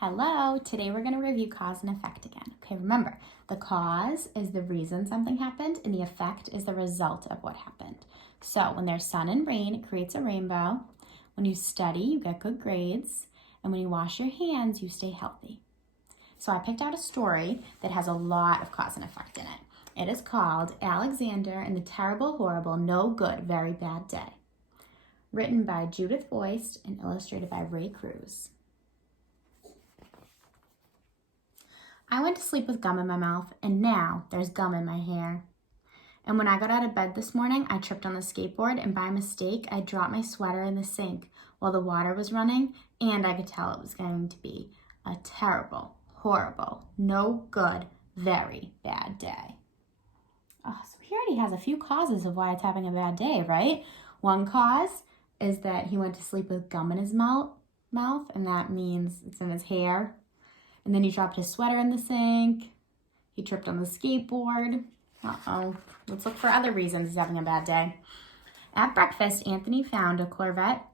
Hello, today we're going to review cause and effect again. Okay, remember, the cause is the reason something happened and the effect is the result of what happened. So when there's sun and rain, it creates a rainbow. When you study, you get good grades. And when you wash your hands, you stay healthy. So I picked out a story that has a lot of cause and effect in it. It is called Alexander and the Terrible, Horrible, No Good, Very Bad Day. Written by Judith Boyce and illustrated by Ray Cruz. I went to sleep with gum in my mouth, and now there's gum in my hair. And when I got out of bed this morning, I tripped on the skateboard, and by mistake, I dropped my sweater in the sink while the water was running, and I could tell it was going to be a terrible, horrible, no good, very bad day. Oh, so he already has a few causes of why it's having a bad day, right? One cause is that he went to sleep with gum in his mouth, and that means it's in his hair. And then he dropped his sweater in the sink. He tripped on the skateboard. Uh-oh. Let's look for other reasons he's having a bad day. At breakfast, Anthony found a Corvette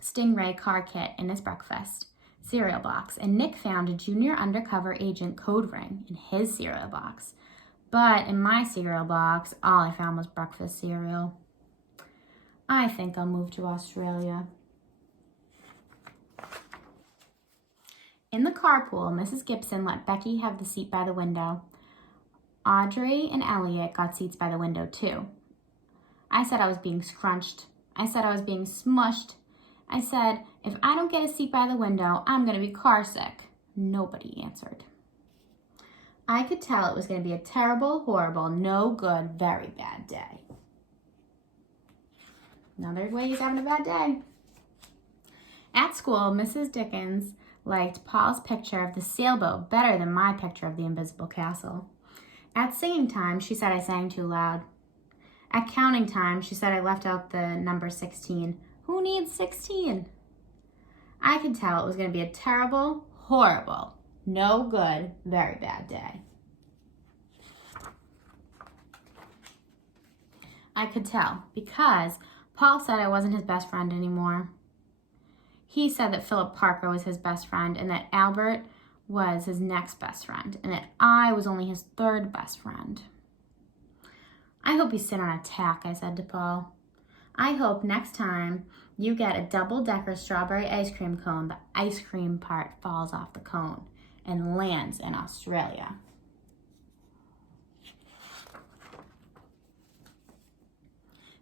Stingray car kit in his breakfast cereal box. And Nick found a junior undercover agent code ring in his cereal box. But in my cereal box, all I found was breakfast cereal. I think I'll move to Australia. In the carpool, Mrs. Gibson let Becky have the seat by the window. Audrey and Elliot got seats by the window too. I said I was being scrunched. I said I was being smushed. I said, if I don't get a seat by the window, I'm going to be car sick. Nobody answered. I could tell it was going to be a terrible, horrible, no good, very bad day. Another way he's having a bad day. At school, Mrs. Dickens liked Paul's picture of the sailboat better than my picture of the invisible castle. At singing time, she said I sang too loud. At counting time, she said I left out the number 16. Who needs 16? I could tell it was going to be a terrible, horrible, no good, very bad day. I could tell because Paul said I wasn't his best friend anymore. He said that Philip Parker was his best friend and that Albert was his next best friend and that I was only his third best friend. I hope you sit on a tack, I said to Paul. I hope next time you get a double-decker strawberry ice cream cone, the ice cream part falls off the cone and lands in Australia.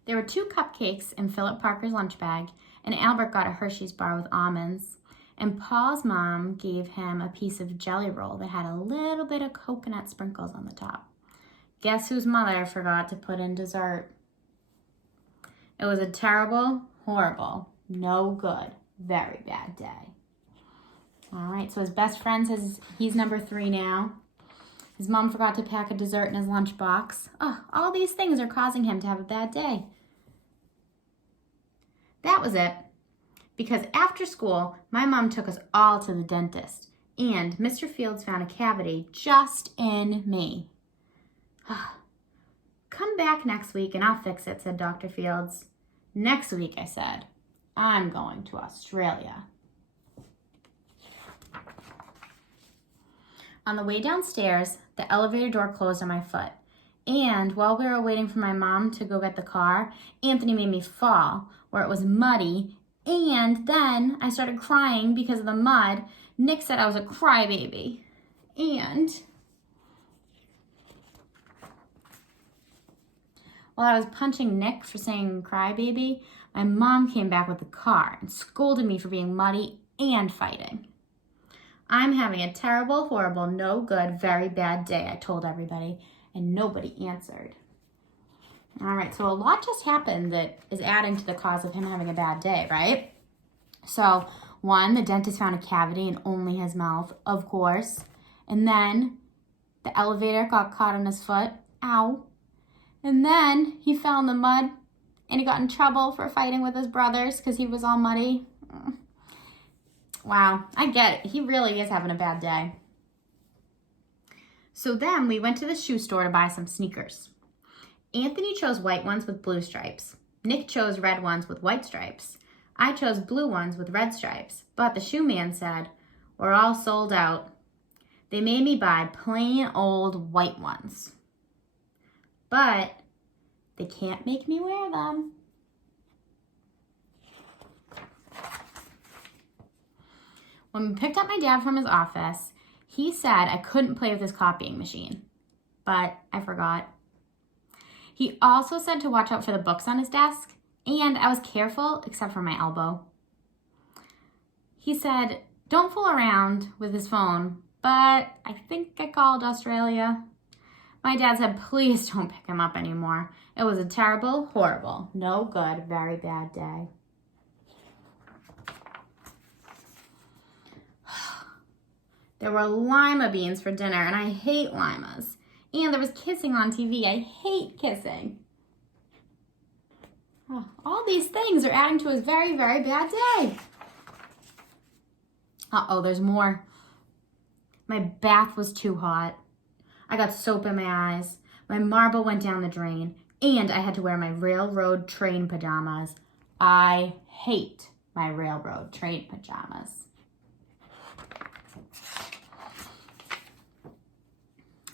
There were 2 cupcakes in Philip Parker's lunch bag, and Albert got a Hershey's bar with almonds, and Paul's mom gave him a piece of jelly roll that had a little bit of coconut sprinkles on the top. Guess whose mother forgot to put in dessert? It was a terrible, horrible, no good, very bad day. All right, so his best friend says he's number 3 now. His mom forgot to pack a dessert in his lunchbox. Oh, all these things are causing him to have a bad day. That was it. Because after school, my mom took us all to the dentist, and Mr. Fields found a cavity just in me. Come back next week and I'll fix it, said Dr. Fields. Next week, I said, I'm going to Australia. On the way downstairs, the elevator door closed on my foot. And while we were waiting for my mom to go get the car, Anthony made me fall where it was muddy. And then I started crying because of the mud. Nick said I was a crybaby. And while I was punching Nick for saying crybaby, my mom came back with the car and scolded me for being muddy and fighting. I'm having a terrible, horrible, no good, very bad day, I told everybody. And nobody answered. All right, so a lot just happened that is adding to the cause of him having a bad day, right? So, 1, the dentist found a cavity in only his mouth, of course. And then the elevator got caught on his foot. Ow. And then he fell in the mud and he got in trouble for fighting with his brothers because he was all muddy. Wow, I get it. He really is having a bad day. So then we went to the shoe store to buy some sneakers. Anthony chose white ones with blue stripes. Nick chose red ones with white stripes. I chose blue ones with red stripes. But the shoe man said, were all sold out. They made me buy plain old white ones. But they can't make me wear them. When we picked up my dad from his office, he said I couldn't play with his copying machine, but I forgot. He also said to watch out for the books on his desk, and I was careful except for my elbow. He said, don't fool around with his phone, but I think I called Australia. My dad said, please don't pick him up anymore. It was a terrible, horrible, no good, very bad day. There were lima beans for dinner, and I hate limas. And there was kissing on TV. I hate kissing. Oh, all these things are adding to a very, very bad day. Uh-oh, there's more. My bath was too hot. I got soap in my eyes. My marble went down the drain. And I had to wear my railroad train pajamas. I hate my railroad train pajamas.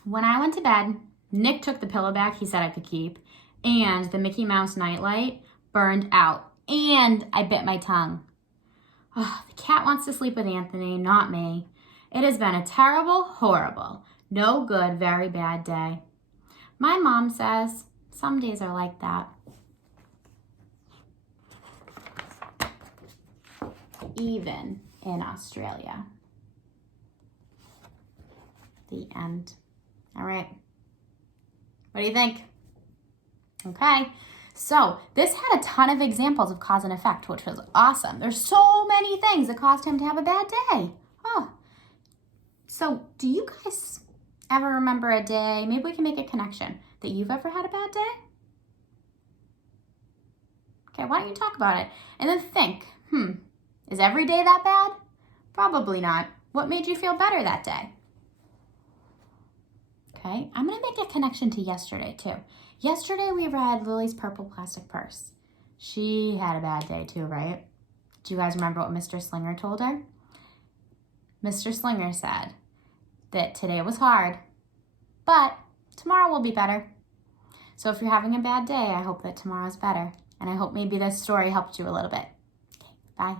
When I went to bed, Nick took the pillow back he said I could keep, and the Mickey Mouse nightlight burned out, and I bit my tongue. Oh, the cat wants to sleep with Anthony, not me. It has been a terrible, horrible, no good, very bad day. My mom says some days are like that. Even in Australia. The end. All right. What do you think? Okay. So this had a ton of examples of cause and effect, which was awesome. There's so many things that caused him to have a bad day. Oh. So do you guys ever remember a day, maybe we can make a connection, that you've ever had a bad day? Okay, why don't you talk about it? And then think, is every day that bad? Probably not. What made you feel better that day? Okay, I'm going to make a connection to yesterday too. Yesterday we read Lily's Purple Plastic Purse. She had a bad day too, right? Do you guys remember what Mr. Slinger told her? Mr. Slinger said that today was hard, but tomorrow will be better. So if you're having a bad day, I hope that tomorrow's better. And I hope maybe this story helped you a little bit. Okay, bye.